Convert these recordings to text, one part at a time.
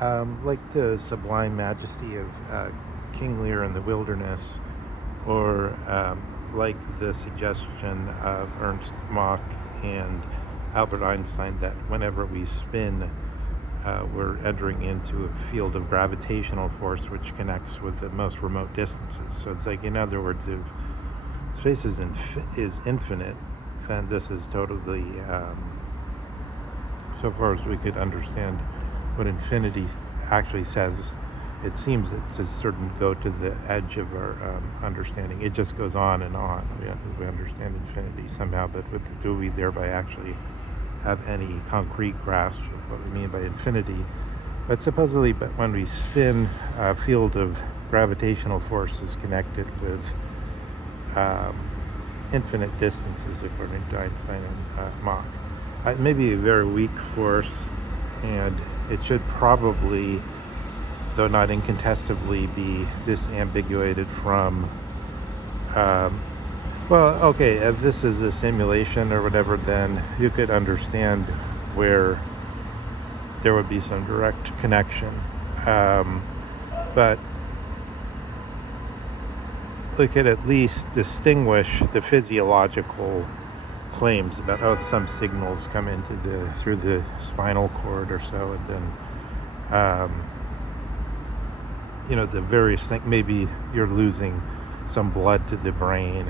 Like the sublime majesty of King Lear in the wilderness, or like the suggestion of Ernst Mach and Albert Einstein that whenever we spin, we're entering into a field of gravitational force which connects with the most remote distances. So it's like, in other words, if space is infinite, then this is totally, so far as we could understand what infinity actually says, it seems to sort of go to the edge of our understanding. It just goes on and on. We understand infinity somehow, but do we thereby actually have any concrete grasp of what we mean by infinity? But supposedly, when we spin, a field of gravitational force is connected with infinite distances, according to Einstein and Mach. It may be a very weak force, and it should probably, though not incontestably, be disambiguated from, well, okay, if this is a simulation or whatever, then you could understand where there would be some direct connection. But we could at least distinguish the physiological claims about how some signals come into through the spinal cord or so, and then the various things. Maybe you're losing some blood to the brain,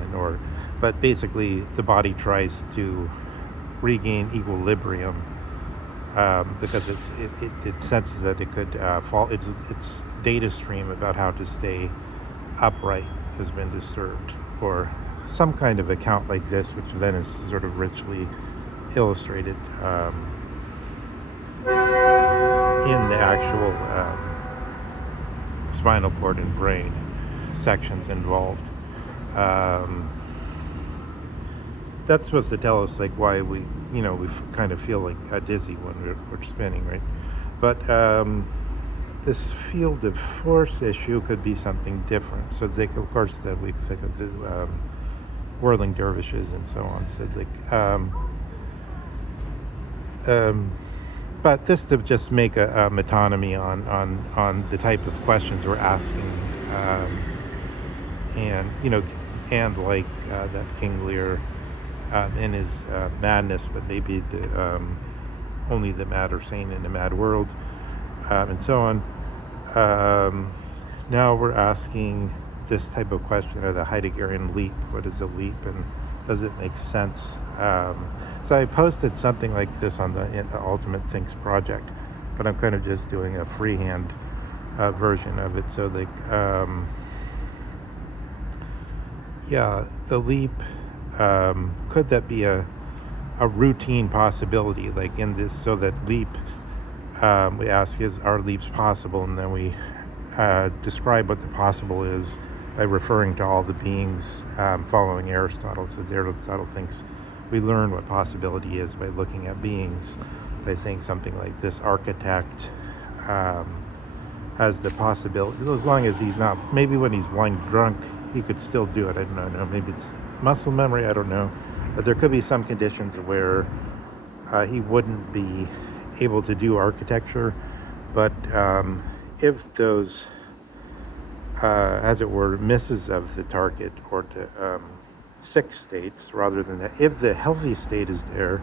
but basically the body tries to regain equilibrium because it senses that it could fall. Its data stream about how to stay upright has been disturbed, or some kind of account like this, which then is sort of richly illustrated in the actual spinal cord and brain sections involved. That's supposed to tell us like why we kind of feel like dizzy when we're spinning, right? But this field of force issue could be something different. So of course, then we think of the whirling dervishes and so on. So it's like, but this to just make a metonymy on the type of questions we're asking, and like that King Lear in his madness, but maybe only the mad are sane in a mad world, and so on. Now we're asking this type of question of the Heideggerian leap. What is a leap, and does it make sense? So I posted something like this on the Ultimate Thinks project, but I'm kind of just doing a freehand version of it. So like, the leap, could that be a routine possibility, like in this? So that leap, we ask, are leaps possible? And then we describe what the possible is by referring to all the beings following Aristotle. So Aristotle thinks we learn what possibility is by looking at beings, by saying something like this architect has the possibility, as long as he's not, maybe when he's blind drunk, he could still do it. I don't know, maybe it's muscle memory, I don't know. But there could be some conditions where he wouldn't be able to do architecture. But if those, as it were, misses of the target, or the sick states rather than that, if the healthy state is there,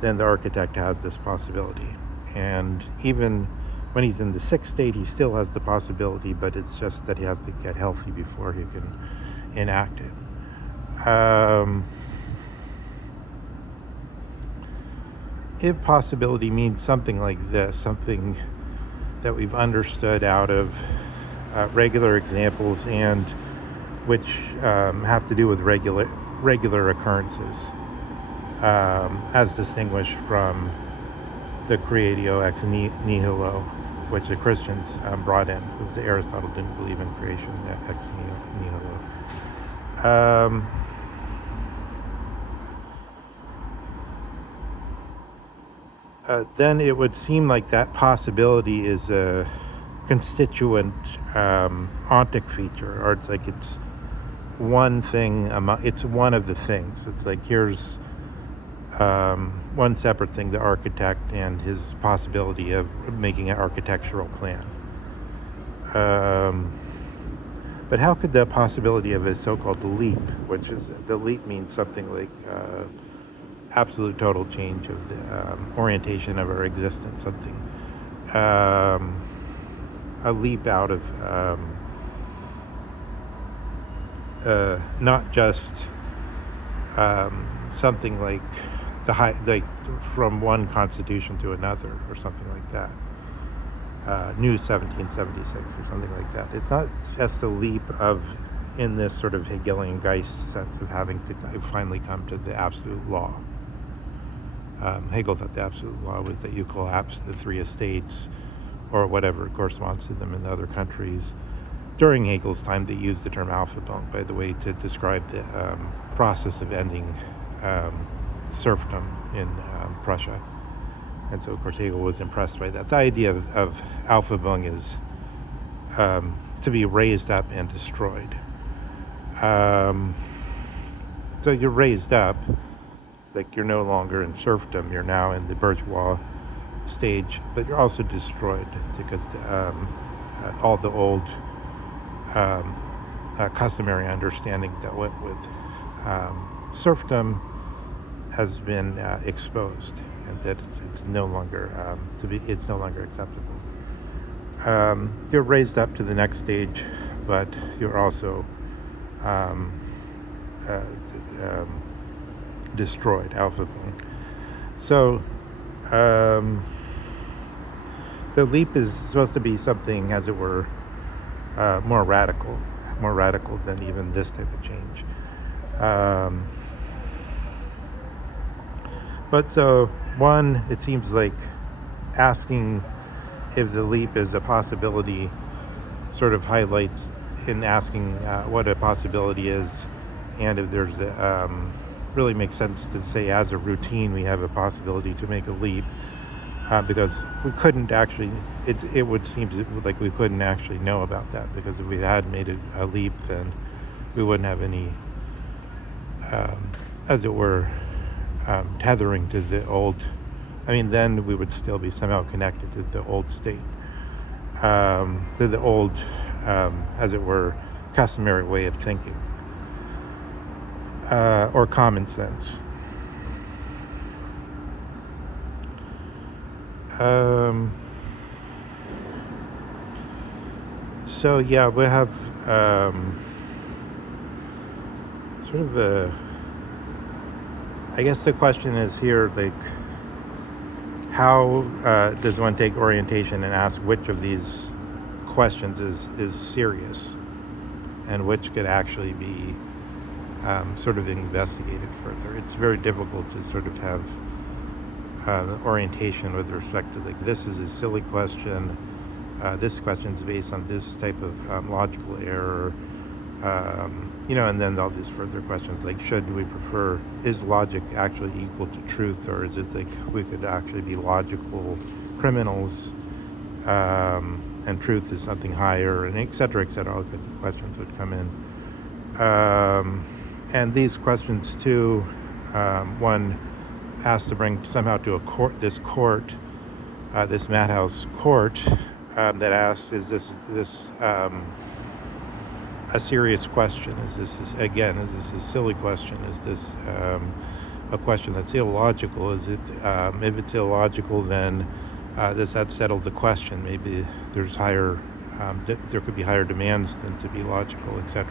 then the architect has this possibility. And even when he's in the sick state, he still has the possibility, but it's just that he has to get healthy before he can enact it. If possibility means something like this, something that we've understood out of regular examples, and which have to do with regular occurrences, as distinguished from the creatio ex nihilo, which the Christians brought in, because Aristotle didn't believe in creation ex nihilo. Then it would seem like that possibility is a constituent ontic feature, or it's like it's one thing, it's one of the things. It's like here's one separate thing, the architect and his possibility of making an architectural plan. But how could the possibility of a so-called leap, which is, the leap means something like absolute total change of the orientation of our existence, something, a leap out of not just something like like from one constitution to another or something like that. New 1776 or something like that. It's not just a leap of, in this sort of Hegelian Geist sense of having to finally come to the absolute law. Hegel thought the absolute law was that you collapse the three estates or whatever corresponds to them in the other countries. During Hegel's time, they used the term Aufhebung, by the way, to describe the process of ending serfdom in Prussia. And so, of course, Hegel was impressed by that. The idea of Aufhebung is to be raised up and destroyed. So you're raised up, like you're no longer in serfdom, you're now in the bourgeois stage, but you're also destroyed because all the old customary understanding that went with serfdom has been exposed, and that it's no longer it's no longer acceptable. You're raised up to the next stage, but you're also destroyed, Aufhebung. So the leap is supposed to be something, as it were, more radical than even this type of change. But so, one, it seems like asking if the leap is a possibility sort of highlights in asking what a possibility is, and if there's really makes sense to say as a routine we have a possibility to make a leap, because we couldn't actually, it would seem like we couldn't actually know about that, because if we had made a leap, then we wouldn't have any, as it were, tethering to the old. I mean, then we would still be somehow connected to the old state, to the old, as it were, customary way of thinking, or common sense. So yeah, we have sort of a, I guess the question is here, like, how does one take orientation and ask which of these questions is serious and which could actually be sort of investigated further? It's very difficult to sort of have orientation with respect to, like, this is a silly question, this question is based on this type of logical error, and then all these further questions, like, we prefer, is logic actually equal to truth, or is it like we could actually be logical criminals, and truth is something higher, and et cetera, all the questions would come in. And these questions too, one has to bring somehow to a court, this madhouse court, that asks, is this a serious question? Is this a silly question? Is this a question that's illogical? Is it, if it's illogical, then does that settle the question? Maybe there's there could be higher demands than to be logical, etc.